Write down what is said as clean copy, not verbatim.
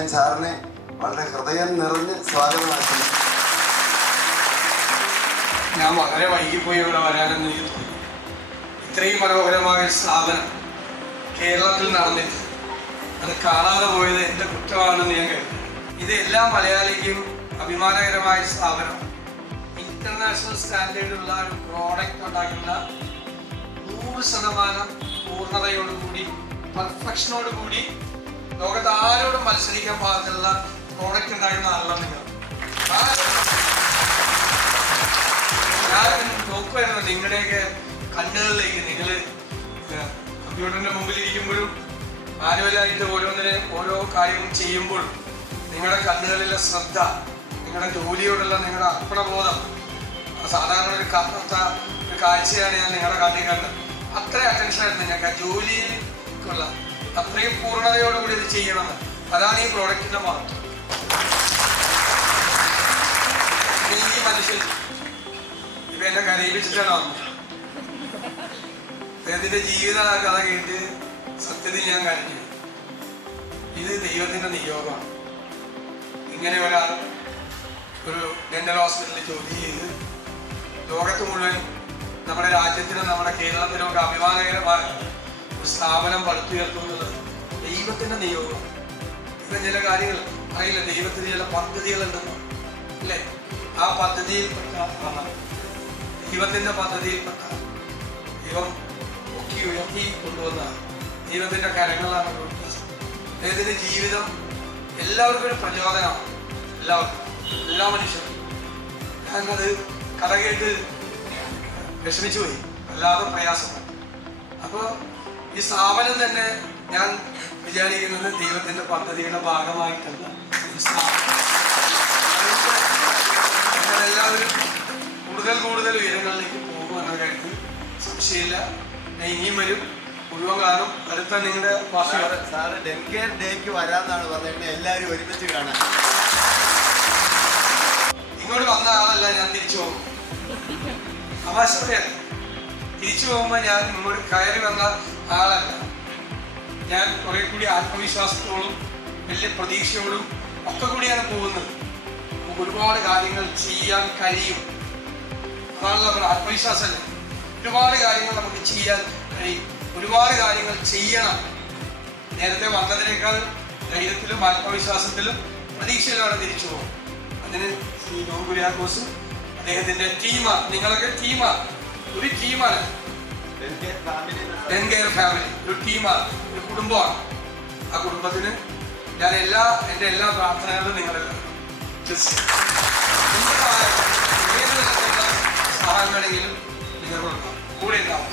ഞാൻ സാറിനെ വളരെ ഹൃദയം നിറഞ്ഞ് സ്വാഗതം ആശംസിക്കുന്നു. ഞാൻ വളരെ വൈകിപ്പോയി ഇവിടെ വരാനെന്ന് എനിക്ക് തോന്നി. ഇത്രയും മനോഹരമായ സ്ഥാപനം കേരളത്തിൽ നടന്നില്ല. അത് കാണാതെ പോയത് എൻ്റെ കുറ്റമാണെന്ന് ഞാൻ കരുതി. ഇത് എല്ലാ മലയാളിക്കും അഭിമാനകരമായ സ്ഥാപനം. ഇന്റർനാഷണൽ സ്റ്റാൻഡേർഡുള്ള ഒരു പ്രോഡക്റ്റ് ഉണ്ടാക്കുന്ന 100% പൂർണ്ണതയോടുകൂടി പെർഫെക്ഷനോടുകൂടി ലോകത്ത് ആരോടും മത്സരിക്കാൻ പാകത്തിലുള്ള പ്രോഡക്റ്റ് ഉണ്ടാക്കുന്ന ആളാണ് നിങ്ങൾ. ഞാൻ നോക്കുമായിരുന്നു നിങ്ങളുടെയൊക്കെ കണ്ണുകളിലേക്ക്. നിങ്ങൾ കമ്പ്യൂട്ടറിന്റെ മുമ്പിൽ ഇരിക്കുമ്പോഴും മാനുവലായിട്ട് ഓരോ കാര്യവും ചെയ്യുമ്പോഴും നിങ്ങളുടെ കണ്ണുകളിലെ ശ്രദ്ധ, നിങ്ങളുടെ ജോലിയോടുള്ള നിങ്ങളുടെ അർപ്പണബോധം സാധാരണ ഒരു കാഴ്ചയാണ് ഞാൻ നിങ്ങളുടെ കണ്ണിൽ കണ്ടത്. അത്ര അറ്റൻഷനായിരുന്നു ഞങ്ങൾക്ക് ആ ജോലിക്കുള്ള അത്രയും പൂർണ്ണതയോടുകൂടി ഇത് ചെയ്യണമെന്ന്. അതാണ് ഈ പ്രോഡക്റ്റിന്റെ മഹത്വം. ഈ മനുഷ്യൻ ഇപ്പൊ എന്നെ കരയിപ്പിച്ചിട്ടാണ് വന്നത്. അദ്ദേഹത്തിന്റെ ജീവിത കഥ കേട്ട് സത്യത്തിൽ ഞാൻ കരഞ്ഞു. ഇത് ദൈവത്തിന്റെ നിയോഗമാണ്. ഇങ്ങനെ ഒരാൾ ഒരു ഡെന്റൽ ഹോസ്പിറ്റലിൽ ജോലി ചെയ്ത് ലോകത്ത് മുഴുവൻ നമ്മുടെ രാജ്യത്തിനും നമ്മുടെ കേരളത്തിനും ഒക്കെ അഭിമാനകരമായ ഒരു സ്ഥാപനം പടുത്തുയർത്തുന്നത് ദൈവത്തിന്റെ നിയോഗം. ഇപ്പം ചില കാര്യങ്ങൾ അറിയില്ല, ദൈവത്തിന് ചില പദ്ധതികളുണ്ടെന്നോ അല്ലേ? ആ പദ്ധതിയിൽപ്പെട്ട ദൈവത്തിന്റെ പദ്ധതിയിൽപ്പെട്ട ദൈവം ഒക്കെ ഉയർത്തി കൊണ്ടുവന്ന ദൈവത്തിന്റെ കരങ്ങളാണ്. അദ്ദേഹത്തിന്റെ ജീവിതം എല്ലാവർക്കും ഒരു പ്രചോദനമാണ്. എല്ലാ മനുഷ്യരും. ഞാനത് കഥ കേട്ട് വിഷമിച്ചു പോയി, അല്ലാതെ പ്രയാസമാണ്. അപ്പോൾ ഈ സ്ഥാപനം തന്നെ ഞാൻ വിചാരിക്കുന്നത് ദൈവത്തിന്റെ പദ്ധതിയുടെ ഭാഗമായിട്ടല്ല. എല്ലാവരും കൂടുതൽ ഉയരങ്ങളിലേക്ക് പോകും എന്ന കാര്യത്തിൽ സംശയമില്ല. ഞാൻ ഇനിയും വരും, മുഴുവൻ കാണും. അടുത്ത നിങ്ങളുടെ സാറ് ഡെൻകെയർ ഡേക്ക് വരാന്നാണ് പറഞ്ഞത്. എല്ലാവരും ഒരുമിച്ച് കാണാൻ. ഇങ്ങോട്ട് വന്ന ആളല്ല ഞാൻ തിരിച്ചു പോകും. തമാശയാണ്. തിരിച്ചു പോകുമ്പോൾ ഞാൻ ഇങ്ങോട്ട് കയറി വന്ന ആളല്ല. ഞാൻ കുറെ കൂടി ആത്മവിശ്വാസത്തോടും വലിയ പ്രതീക്ഷയോടും ഒക്കെ കൂടിയാണ് പോകുന്നത്. നമുക്ക് ഒരുപാട് കാര്യങ്ങൾ ചെയ്യാൻ കഴിയും. അതാണ് നമ്മുടെ ആത്മവിശ്വാസമല്ലേ. ഒരുപാട് കാര്യങ്ങൾ നമുക്ക് ചെയ്യാൻ കഴിയും. ഒരുപാട് കാര്യങ്ങൾ ചെയ്യണം. നേരത്തെ വന്നതിനേക്കാൾ ധൈര്യത്തിലും ആത്മവിശ്വാസത്തിലും പ്രതീക്ഷയിലാണ് തിരിച്ചു പോകും. അതിന് ശ്രീ ജോൺ കുര്യാക്കോസും അദ്ദേഹത്തിന്റെ ടീമാണ്. നിങ്ങളൊക്കെ ടീമാണ്, ഒരു ടീമാണ്. ഡെൻകെയർ ഫാമിലി ഒരു ടീമാണ്, ഒരു കുടുംബമാണ്. ആ കുടുംബത്തിന് ഞാൻ എൻ്റെ എല്ലാ പ്രാർത്ഥനകളും നിങ്ങളെല്ലാം ഏത് തരത്തിലുള്ള സഹായം വേണമെങ്കിലും നിങ്ങളുണ്ടാവും, കൂടെ ഉണ്ടാവും.